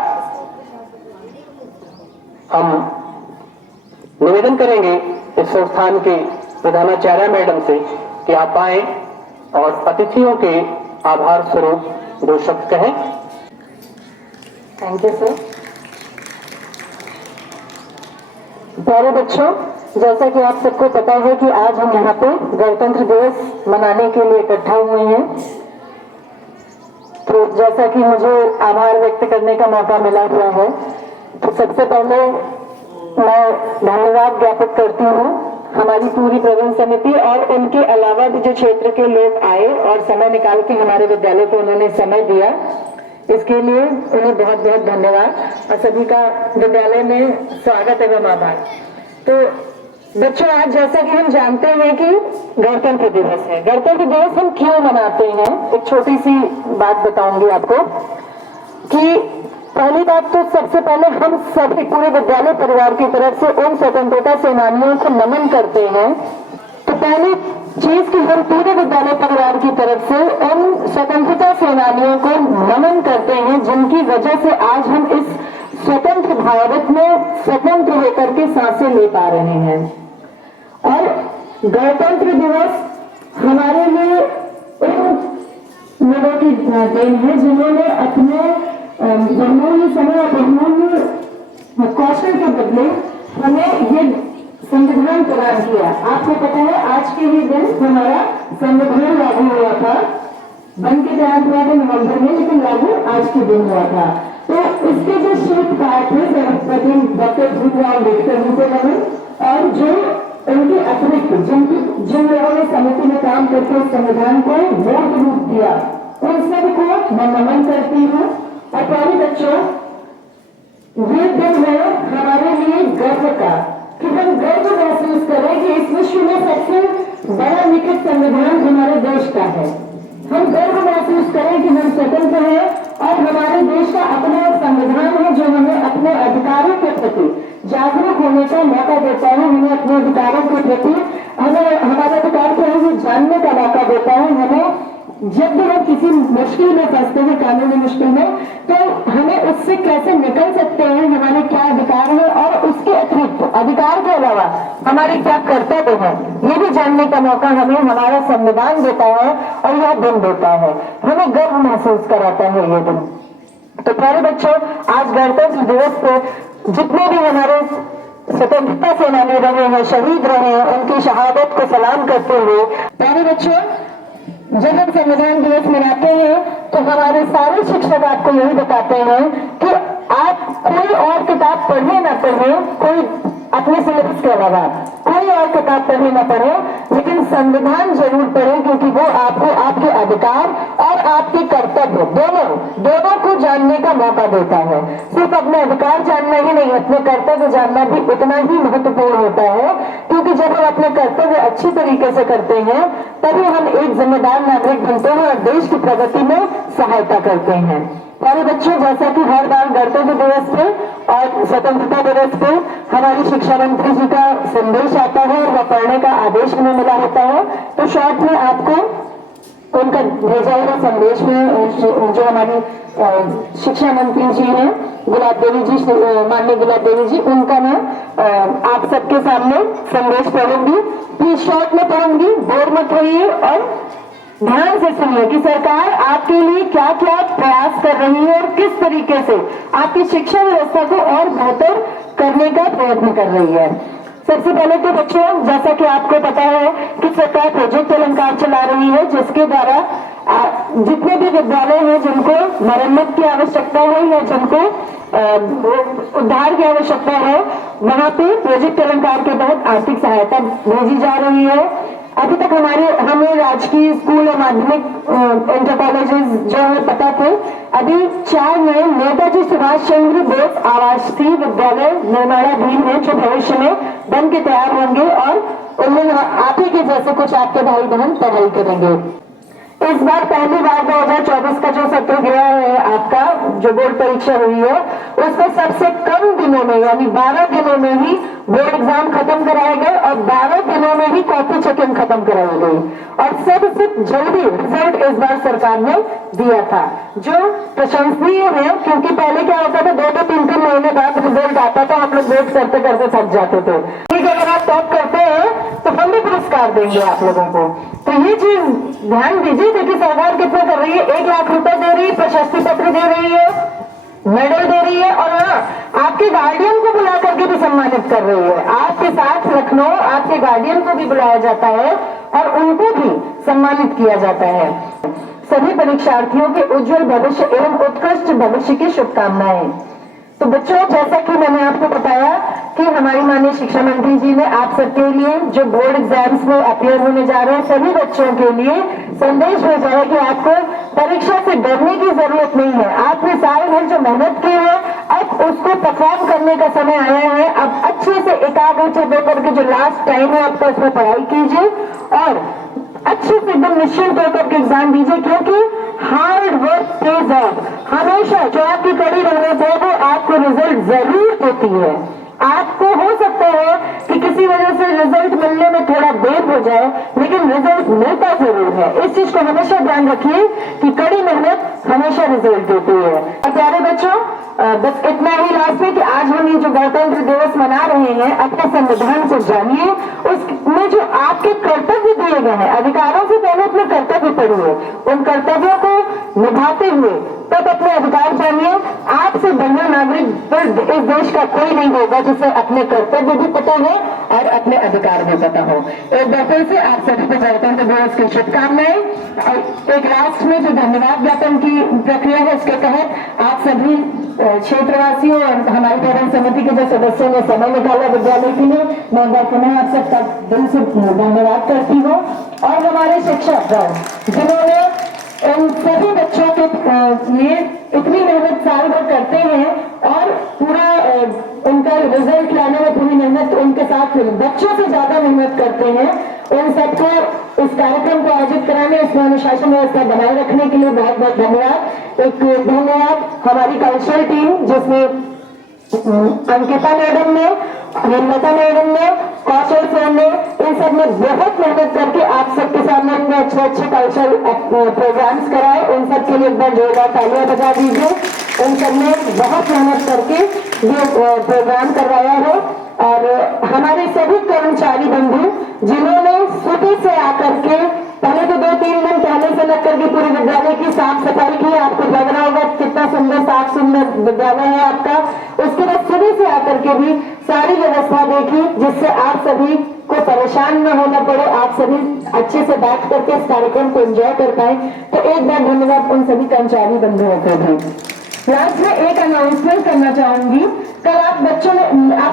हम निवेदन करेंगे इस संस्थान के प्रधानाचार्य मैडम से कि आप आए और अतिथियों के आभार स्वरूप 2 शब्द कहें। Thank you sir. प्यारे बच्चों, जैसा कि आप सबको पता है कि आज हम यहाँ पे गणतंत्र दिवस मनाने के लिए इकट्ठा हुए हैं, तो जैसा कि मुझे आभार व्यक्त करने का मौका मिला हुआ है, तो सबसे पहले मैं धन्यवाद ज्ञापित करती हूँ हमारी पूरी प्रबंध समिति और उनके अलावा भी जो क्षेत्र के लोग आए और समय निकाल के हमारे विद्यालय को उन्होंने समय दिया, इसके लिए उन्हें बहुत बहुत धन्यवाद और सभी का विद्यालय में स्वागत एवं आभार। तो बच्चों, आज जैसा कि हम जानते हैं कि गणतंत्र दिवस है। गणतंत्र दिवस हम क्यों मनाते हैं, एक छोटी सी बात बताऊंगी आपको कि पहली बात तो सबसे पहले हम सभी पूरे विद्यालय परिवार की तरफ से उन स्वतंत्रता सेनानियों को नमन करते हैं। तो पहली चीज कि हम पूरे विद्यालय परिवार की तरफ से उन स्वतंत्रता सेनानियों को नमन करते हैं जिनकी वजह से आज हम इस स्वतंत्र भारत में स्वतंत्र होकर के सांसें ले पा रहे हैं। और गणतंत्र दिवस हमारे लिए उन लोगों की देन है जिन्होंने अपने बहुमूल्य समय और बहुमूल्य कौशल के बदले हमें ये संविधान प्रदान किया। आपको पता है आज के ही दिन हमारा संविधान लागू हुआ था, बन के तैयार हुआ था नवंबर में, लेकिन लागू आज के दिन हुआ था। तो इसके जो शिल्पकार थे सर्वप्रथम डॉक्टर भीमराव अम्बेडकर जी को नमन, और जो उनके अतिरिक्त जिन लोगों ने समिति में काम करके इस संविधान को मूर्त रूप दिया, उन सबको मैं नमन करती हूँ। और प्यारे बच्चों, ये दिन है हमारे लिए गर्व का, कि हम गर्व महसूस करें कि इस विश्व में सबसे बड़ा लिखित संविधान हमारे देश का है। हम गर्व महसूस करें कि हम स्वतंत्र हैं और हमारे देश का अपना संविधान है जो हमें अपने अधिकारों के प्रति जागरूक होने का मौका देता है, हमें अपने अधिकारों के प्रति हमारे अधिकार को हमें जानने का मौका देता है। हमें जब भी हम किसी मुश्किल में फंसते हैं, कानूनी मुश्किल में, तो हमें उससे कैसे निकल सकते हैं, हमारे क्या अधिकार है और उसके अतिरिक्त अधिकार के अलावा हमारे क्या कर्तव्य हैं, ये भी जानने का मौका हमें हमारा संविधान देता है और यह दिन देता है। हमें गर्व महसूस कराता है ये दिन। तो प्यारे बच्चों, आज गणतंत्र दिवस पे जितने भी हमारे स्वतंत्रता सेनानी रहे हैं, शहीद रहे हैं, उनकी शहादत को सलाम करते हुए, प्यारे बच्चों, जब हम संविधान दिवस मनाते हैं तो हमारे सारे शिक्षक आपको यही बताते हैं कि आप कोई और किताब पढ़े ना पढ़े, कोई अपने सिलेबस के अलावा कोई और किताब पढ़े ना पढ़े, लेकिन संविधान जरूर पढ़े, क्योंकि वो आपको आपके अधिकार और आपके कर्तव्य दोनों को जानने का मौका देता है। सिर्फ अपने अधिकार जानना ही नहीं, अपने कर्तव्य जानना भी उतना ही महत्वपूर्ण होता है, क्योंकि जब हम अपने कर्तव्य अच्छी तरीके से करते हैं तभी हम एक जिम्मेदार नागरिक बनते हैं और देश की प्रगति में सहायता करते हैं। प्यारे बच्चों, जैसा कि हर बार गणतंत्र दिवस पे और स्वतंत्रता दिवस पे हमारी शिक्षा मंत्री जी का संदेश आता है और वह पढ़ने का आदेश हमें मिला होता है, तो शॉर्ट में आपको उनका भेजा हुआ संदेश में जो हमारी शिक्षा मंत्री जी हैं गुलाब देवी जी, माननीय गुलाब देवी जी, उनका मैं आप सबके सामने संदेश पढ़ूंगी। प्लीज शॉर्ट में पढ़ूंगी, बोर मत होइए और ध्यान से सुनिए कि सरकार आपके लिए क्या क्या प्रयास कर रही है और किस तरीके से आपकी शिक्षा व्यवस्था को और बेहतर करने का प्रयत्न कर रही है। सबसे पहले तो बच्चों, जैसा कि आपको पता है कि सरकार प्रोजेक्ट अलंकार चला रही है, जिसके द्वारा जितने भी विद्यालय हैं जिनको मरम्मत की आवश्यकता है या जिनको उद्धार की आवश्यकता है, वहां पे प्रोजेक्ट अलंकार के तहत आर्थिक सहायता भेजी जा रही है। अभी तक हमें राजकीय स्कूल और माध्यमिक इंटर कॉलेजेस जो हमें पता थे, अभी 4 नए नेताजी सुभाष चंद्र बोस आवासीय विद्यालय निर्माणाधीन है, जो भविष्य में बन के तैयार होंगे और उनमें आप ही के जैसे कुछ आपके भाई बहन पढ़ाई करेंगे। इस बार पहली बार 2024 का जो सत्र गया है, आपका जो बोर्ड परीक्षा हुई है, उसमें सबसे कम दिनों में यानी 12 दिनों में ही बोर्ड एग्जाम खत्म कराए गए और 12 दिनों में ही कॉपी चेकिंग खत्म कराई गई और सबसे जल्दी रिजल्ट इस बार सरकार ने दिया था, जो प्रशंसनीय है। क्योंकि पहले क्या होता था, 2 से 3 महीने बाद रिजल्ट आता था, हम लोग वेट करते करते थक जाते थे। ठीक है, अगर आप टॉप करते हैं तो हम भी पुरस्कार देंगे आप लोगों को। तो ये चीज ध्यान दीजिए। देखिए सरकार कितना कर रही है, 1 लाख रुपए दे रही है, प्रशस्ति पत्र दे रही है, मेडल दे रही है और हाँ, आपके गार्डियन को बुला करके भी सम्मानित कर रही है। आपके साथ लखनऊ आपके गार्डियन को भी बुलाया जाता है और उनको भी सम्मानित किया जाता है। सभी परीक्षार्थियों के उज्जवल भविष्य एवं उत्कृष्ट भविष्य की शुभकामनाएं। तो बच्चों, जैसा कि मैंने आपको बताया कि हमारी माननीय शिक्षा मंत्री जी ने आप सबके लिए जो बोर्ड एग्जाम्स में अपीयर होने जा रहे हैं, सभी बच्चों के लिए संदेश भेजा है कि आपको परीक्षा से डरने की जरूरत नहीं है। आपने साल भर जो मेहनत की है, अब उसको परफॉर्म करने का समय आया है। अब अच्छे से एकाग्र होकर के जो लास्ट टाइम है आपका, उसमें पढ़ाई कीजिए और अच्छे से एकदम निश्चिंत होकर के एग्जाम दीजिए, क्योंकि हार्ड वर्क पेज ऑफ। हमेशा जो आपकी कड़ी मेहनत है वो आपको रिजल्ट जरूर देती है। आपको हो सकता है कि किसी वजह से रिजल्ट मिलने में थोड़ा देर हो जाए, लेकिन रिजल्ट मिलता जरूर है। इस चीज को हमेशा ध्यान रखिए कि कड़ी मेहनत हमेशा रिजल्ट देती है। और प्यारे बच्चों, बस इतना ही लास्ट में कि आज हम ये जो गणतंत्र दिवस मना रहे हैं, अपने संविधान को जानिए, उसमें जो आपके कर्तव्य दिए गए हैं, अधिकारों से पहले अपने कर्तव्य पढ़िए, उन कर्तव्यों को निभाते हुए तब अपने अधिकार जानिए। आपसे बढ़िया नागरिक इस देश का कोई नहीं होगा जिसे अपने कर्तव्य भी पता हो और अपने अधिकार भी पता हो। एक बार फिर से आप सभी को गणतंत्र दिवस की शुभकामनाएं। और एक लास्ट में जो धन्यवाद ज्ञापन की प्रक्रिया है, उसके तहत आप सभी क्षेत्रवासियों और हमारी पालन समिति के जो सदस्यों ने समय निकाला विद्यालय के लिए, मैं एक बार पुनः आप सबका दिल से धन्यवाद करती हूँ। और हमारे शिक्षक जिन्होंने इन सभी बच्चों के लिए इतनी मेहनत साल भर करते हैं और पूरा उनका रिजल्ट लाने में पूरी मेहनत उनके साथ बच्चों से ज्यादा मेहनत करते हैं, उन सबको इस कार्यक्रम को आयोजित कराने, इसमें अनुशासन व्यवस्था बनाए रखने के लिए बहुत बहुत धन्यवाद। एक धन्यवाद हमारी कल्चरल टीम, जिसमें अंकिता मैडम ने, हेमलता मैडम ने, कौशल सर ने, इन सब ने बहुत मेहनत करके आप सबके सामने इतने अच्छे अच्छे कल्चरल प्रोग्राम्स कराए। उन सब के लिए एक बार जोरदार तालियां बजा दीजिए। उन सब ने बहुत मेहनत करके ये प्रोग्राम करवाया है। और हमारे सभी कर्मचारी बंधु जिन्होंने सुबह से आकर के पहले तो 2-3 दिन पहले से लग करके पूरे विद्यालय की साफ सफाई की, आपको लग रहा होगा कितना सुंदर साफ सुंदर विद्यालय है आपका। उसके बाद सुबह से आकर के भी सारी व्यवस्था देखी, जिससे आप सभी आपको परेशान न होना पड़े, आप सभी अच्छे से बैठ करके इस कार्यक्रम को एंजॉय कर पाए, तो एक बार धन्यवाद उन सभी कर्मचारी बंधुओं को भी। लास्ट में एक अनाउंसमेंट करना चाहूंगी। कल आप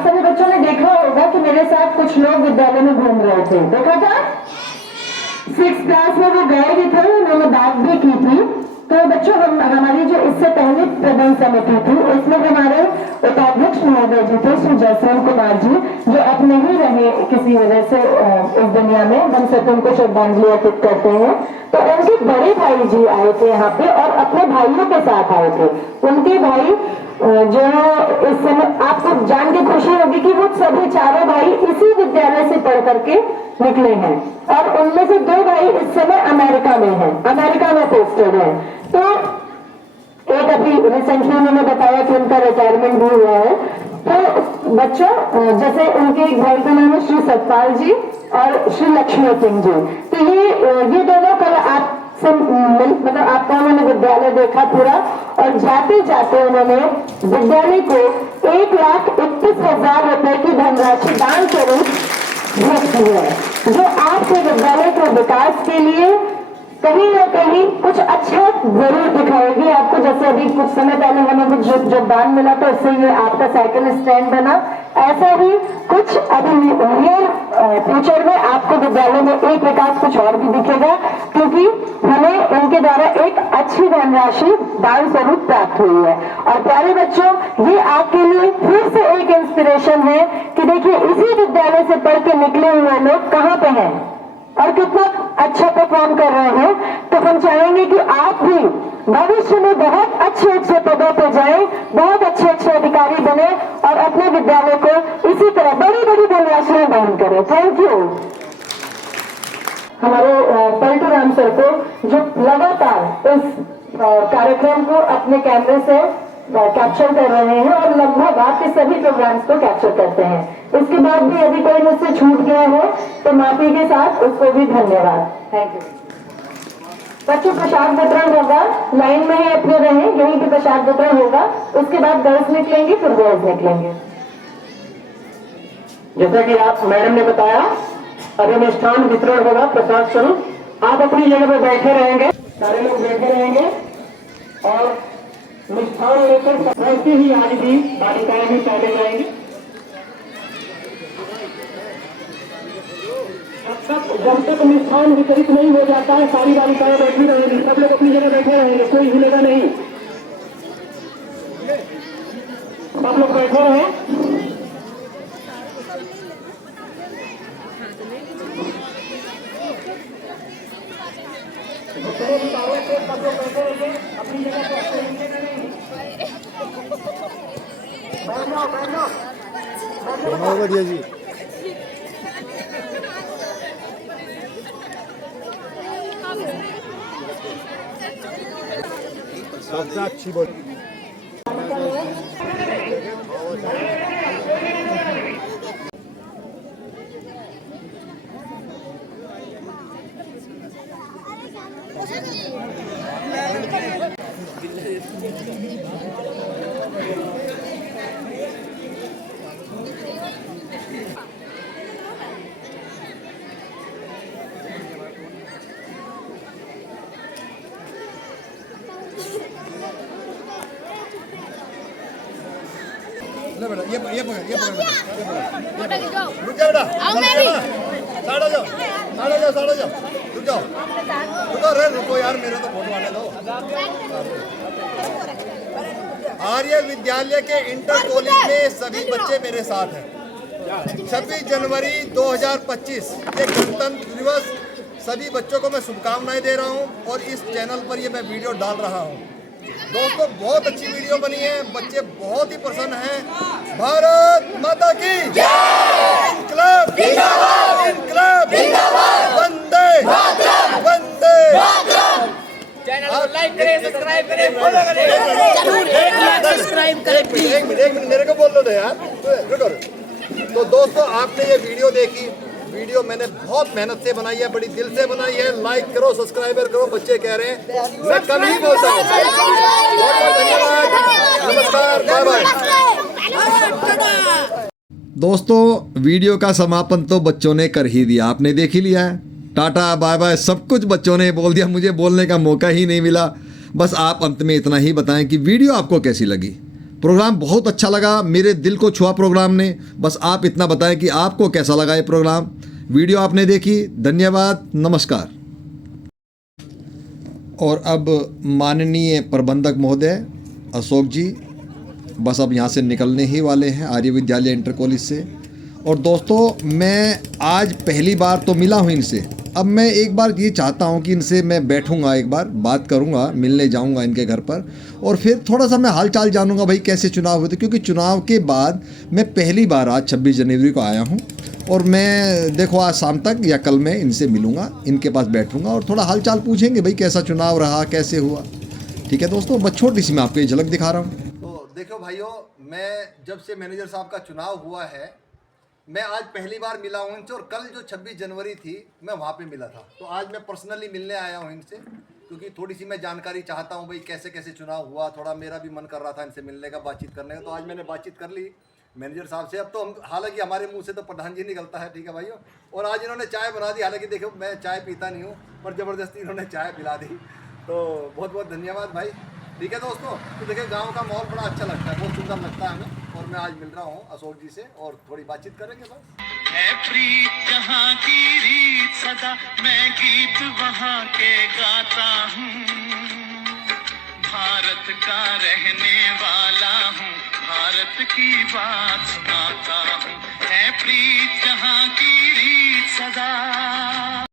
सभी बच्चों ने देखा होगा कि मेरे साथ कुछ लोग विद्यालय में घूम रहे थे, देखा था? 6th क्लास में वो गए भी थे, उन्होंने बात भी की थी। तो बच्चों, हमारी जो इससे पहले प्रबंध समिति थी, उसमें हमारे उपाध्यक्ष महोदय जी थे, श्री जयसवंत कुमार जी, जो अब नहीं रहे किसी वजह से इस दुनिया में, हम सब उनको श्रद्धांजलि अर्पित करते हैं। तो उनके बड़े भाई जी आए थे यहाँ पे और अपने भाइयों के साथ आए थे। उनके भाई जो इस समय आपको जान के खुशी होगी कि वो सभी चारों भाई इसी विद्यालय से पढ़ करके निकले हैं, और उनमें से 2 भाई इस समय अमेरिका में हैं, अमेरिका में पोस्टेड है। तो एक अभी रिसेंटली उन्होंने बताया कि उनका रिटायरमेंट भी हुआ है। तो बच्चों, जैसे उनके एक भाई का नाम है श्री सतपाल जी और श्री लक्ष्मी सिंह जी, तो ये दोनों कल आपसे मतलब आपका उन्होंने विद्यालय देखा पूरा, और जाते जाते उन्होंने विद्यालय को 1,31,000 रुपए की धनराशि दान स्वरूप भेज दी है, जो आपके विद्यालय के विकास के लिए कहीं ना कहीं कुछ अच्छा जरूर दिखाएगी आपको। जैसे अभी कुछ समय पहले हमें कुछ जो दान मिला था, उससे ये आपका साइकिल स्टैंड बना, ऐसा ही कुछ अभी नियर फ्यूचर में आपको विद्यालय में एक विकास कुछ और भी दिखेगा, क्योंकि हमें इनके द्वारा एक अच्छी धनराशि दान स्वरूप प्राप्त हुई है। और प्यारे बच्चों, ये आपके लिए फिर से एक इंस्पिरेशन है कि देखिए, इसी विद्यालय से पढ़ के निकले हुए लोग कहाँ पे हैं और कितना अच्छा परफॉर्म कर रहे हैं। तो हम चाहेंगे कि आप भी भविष्य में बहुत अच्छे पदों पर जाएं, बहुत अच्छे अधिकारी बने और अपने विद्यालय को इसी तरह बड़ी धनराशियां दान करें। Thank you. हमारे पलटू राम सर को, जो लगातार इस कार्यक्रम को अपने कैमरे से कैप्चर कर रहे हैं और लगभग आपके सभी प्रोग्राम्स को कैप्चर करते हैं। इसके बाद भी यदि कोई मुझसे छूट गया है तो माफी के साथ उसको भी धन्यवाद। Thank you. बच्चों, प्रसाद वितरण होगा, लाइन में ही अपने रहें, यहीं पे प्रसाद वितरण होगा। उसके बाद गर्ल्स निकलेंगे, फिर बॉयज निकलेंगे। जैसा कि आप मैडम ने बताया, अभी मिष्ठान वितरण होगा प्रसाद स्वरूप। आप अपनी जगह पर बैठे रहेंगे, सारे लोग बैठे रहेंगे और मिष्ठान लेकर वैसे ही आज भी बालिकाएं भी चले जाएंगी। जब तक मिष्ठान वितरित नहीं हो जाता है, सारी बालिकाएं बैठी रहेंगी, सब लोग अपनी जगह बैठे रहेंगे, कोई हिलेगा नहीं, सब लोग बैठे रहें। सब लोग बैठे रहिए अपनी जगह पर, हिलेगा नहीं। बहुत बढ़िया जी। सबसे अच्छी बोली। बेटा ये पकड़ रुक जा बेटा, साइड हो जाओ रुको रे, रुको यार, मेरे तो फोटो आने दो। आर्य विद्यालय के इंटर कॉलेज में सभी बच्चे मेरे साथ हैं। 26 जनवरी 2025 ये गणतंत्र दिवस, सभी बच्चों को मैं शुभकामनाएं दे रहा हूं और इस चैनल पर ये मैं वीडियो डाल रहा हूं। दोस्तों, बहुत अच्छी वीडियो बनी है, बच्चे बहुत ही प्रसन्न हैं। भारत माता की जय, इनकलाब जिंदाबाद, इनकलाब जिंदाबाद, वंदे वंदे। चैनल को लाइक करें, सब्सक्राइब करें, फॉलो करें, जरूर 1 लाख सब्सक्राइब करें प्लीज। एक मिनट मेरे को बोल दो यार, रुको। तो दोस्तों, आपने ये वीडियो देखी, वीडियो मैंने बहुत मेहनत से बनाई है, बड़ी दिल से बनाई है। लाइक करो, सब्सक्राइबर करो, बच्चे कह रहे हैं, मैं कम ही बोलता हूँ। बहुत धन्यवाद, नमस्कार, बाय बाय। दोस्तों वीडियो का समापन तो बच्चों ने कर ही दिया, आपने देख ही लिया है। टाटा बाय बाय सब कुछ बच्चों ने बोल दिया, मुझे बोलने का मौका ही नहीं मिला। बस आप अंत में इतना ही बताएं कि वीडियो आपको कैसी लगी। प्रोग्राम बहुत अच्छा लगा, मेरे दिल को छुआ प्रोग्राम ने। बस आप इतना बताएं कि आपको कैसा लगा ये प्रोग्राम। वीडियो आपने देखी, धन्यवाद, नमस्कार। और अब माननीय प्रबंधक महोदय अशोक जी बस अब यहाँ से निकलने ही वाले हैं आर्य विद्यालय इंटर कॉलेज से। और दोस्तों मैं आज पहली बार तो मिला हूँ इनसे, अब मैं एक बार ये चाहता हूँ कि इनसे मैं बैठूँगा, एक बार बात करूँगा, मिलने जाऊँगा इनके घर पर और फिर थोड़ा सा मैं हालचाल जानूँगा भाई कैसे चुनाव हुए थे। क्योंकि चुनाव के बाद मैं पहली बार आज 26 जनवरी को आया हूँ और मैं देखो आज शाम तक या कल मैं इनसे मिलूँगा, इनके पास बैठूँगा और थोड़ा हालचाल पूछेंगे भाई कैसा चुनाव रहा, कैसे हुआ। ठीक है दोस्तों, बस छोटी सी मैं आपको ये झलक दिखा रहा हूँ। तो देखो भाइयों, मैं जब से मैनेजर साहब का चुनाव हुआ है मैं आज पहली बार मिला हूँ इनसे। और कल जो 26 जनवरी थी मैं वहाँ पे मिला था, तो आज मैं पर्सनली मिलने आया हूँ इनसे क्योंकि थोड़ी सी मैं जानकारी चाहता हूँ भाई कैसे कैसे चुनाव हुआ। थोड़ा मेरा भी मन कर रहा था इनसे मिलने का, बातचीत करने का, तो आज मैंने बातचीत कर ली मैनेजर साहब से। अब तो हम हालांकि हमारे मुंह से तो प्रधान जी निकलता है, ठीक है भाइयों। और आज इन्होंने चाय बना दी, हालांकि देखो मैं चाय पीता नहीं हूँ पर ज़बरदस्ती इन्होंने चाय पिला दी, तो बहुत बहुत धन्यवाद भाई। ठीक है दोस्तों, तो देखिए गांव का माहौल बड़ा अच्छा लगता है, बहुत सुंदर लगता है हमें। और मैं आज मिल रहा हूँ अशोक जी से और थोड़ी बातचीत करेंगे बस। है प्रीत जहाँ की रीत सदा, मैं गीत वहाँ के गाता हूँ। भारत का रहने वाला हूँ, भारत की बात सुनाता हूँ। है प्रीत जहाँ की रीत सदा।